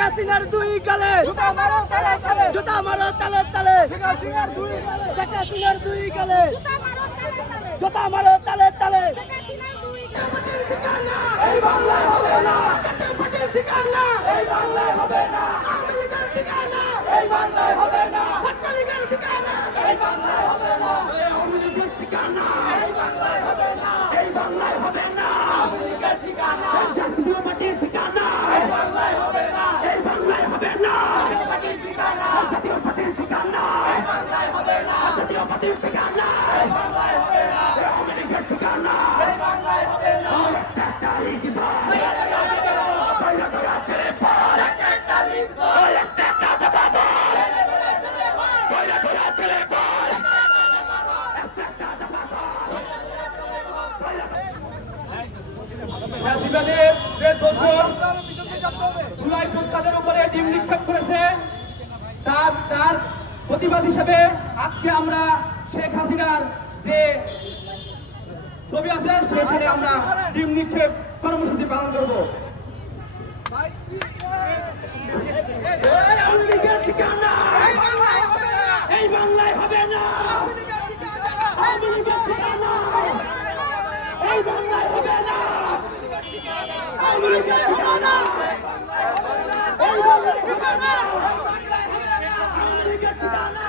হাসিনার দুই গালে জুতা মারো তালে তালে জুতা মারো তালে তালে শেখ হাসিনার দুই গালে শেখ হাসিনার দুই গালে জুতা মারো তালে তালে শেখ হাসিনার দুই গালে ঠিকানা এই বাংলায় হবে না চাট্টাপাটির ঠিকানা এই বাংলায় হবে না আমেরিকার ঠিকানা এই বাংলায় হবে না ছাত্রলীগের ঠিকানা এই বাংলায় হবে না আমেরিকার ঠিকানা এই বাংলায় হবে না এই বাংলায় হবে না আমেরিকার ঠিকানা জাতীয় পার্টির ঠিকানা এই বাংলায় হবে না এই বাংলায় হবে না জাতীয় পার্টির ঠিকানা জাতীয় পার্টির ঠিকানা এই বাংলায় হবে না জাতীয় পার্টির ঠিকানা এই বাংলায় হবে না আমেরিকার ঠিকানা এই বাংলায় হবে না একটা লিখব কইরা কইরা ছেড়ে পড় একটা লিখব একটা চাপা দাও কইরা কইরা ছেড়ে পড় একটা চাপা দাও ফ্যাসিবাদের যে দোষর জুলাই যোদ্ধাদের উপরে ডিম নিক্ষেপ করেছে তার প্রতিবাদ হিসেবে আজকে আমরা শেখ হাসিনার যে ছবি আছে সেখানে আমরা ডিম নিক্ষেপ কর্মসূচি পালন করব। এই বাংলায় হবে না আমেরিকার ঠিকানা এই বাংলায় হবে না আমেরিকার ঠিকানা এই বাংলায় হবে না আমেরিকার ঠিকানা